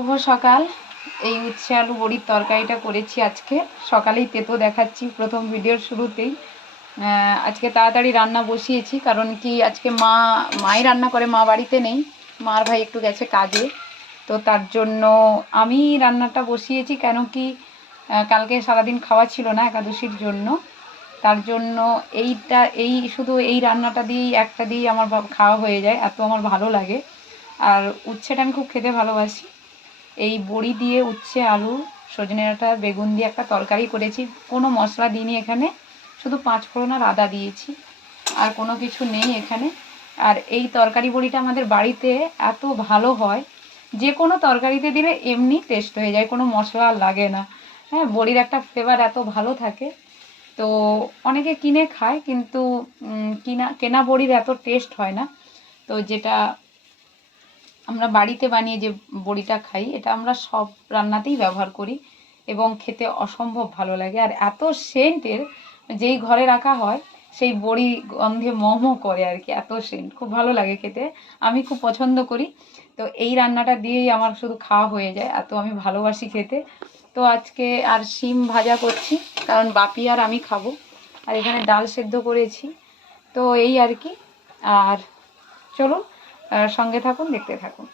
শুভ সকাল। এই উচ্ছে আলু বড়ির তরকারিটা করেছি আজকে সকালেই, তেতো দেখাচ্ছি প্রথম ভিডিওর শুরুতেই। আজকে তাড়াতাড়ি রান্না বসিয়েছি, কারণ কি আজকে মাই রান্না করে, মা বাড়িতে নেই, মার ভাই একটু গেছে কাজে, তো তার জন্য আমি রান্নাটা বসিয়েছি। কেন কি কালকে সারাদিন খাওয়া ছিল না একাদশীর জন্য, তার জন্য শুধু এই রান্নাটা দিয়েই একটা দিয়েই আমার খাওয়া হয়ে যায়, এত আমার ভালো লাগে। আর উচ্ছেটা আমি খুব খেতে ভালোবাসি। এই বড়ি দিয়ে উচ্ছে আলু সজনে ডাঁটা বেগুন দিয়ে একটা তরকারি করেছি, কোনো মশলা দিইনি এখানে, শুধু 5 ফোড়ন আর আদা দিয়েছি, আর কোনো কিছু নেই এখানে। আর এই তরকারি বড়িটা আমাদের বাড়িতে এত ভালো হয়, যে কোনো তরকারিতে দিলে এমনি টেস্ট হয়ে যায়, কোনো মশলা লাগে না। হ্যাঁ, বড়ির একটা ফ্লেভার এত ভালো থাকে। তো অনেকে কিনে খায়, কিন্তু কেনা বড়ির এত টেস্ট হয় না। তো যেটা আমরা বাড়িতে বানিয়ে যে বড়িটা খাই, এটা আমরা সব রান্নাতেই ব্যবহার করি এবং খেতে অসম্ভব ভালো লাগে। আর এত সেন্টের, যেই ঘরে রাখা হয় সেই বড়ি গন্ধে মোমো করে আর কি, এত সেন্ট, খুব ভালো লাগে খেতে, আমি খুব পছন্দ করি। তো এই রান্নাটা দিয়েই আমার শুধু খাওয়া হয়ে যায়, এত আমি ভালোবাসি খেতে। তো আজকে আর শিম ভাজা করছি, কারণ বাপি আর আমি খাবো, আর এখানে ডাল সেদ্ধ করেছি। তো এই আর কি। আর চলুন সঙ্গে থাকুন, দেখতে থাকুন।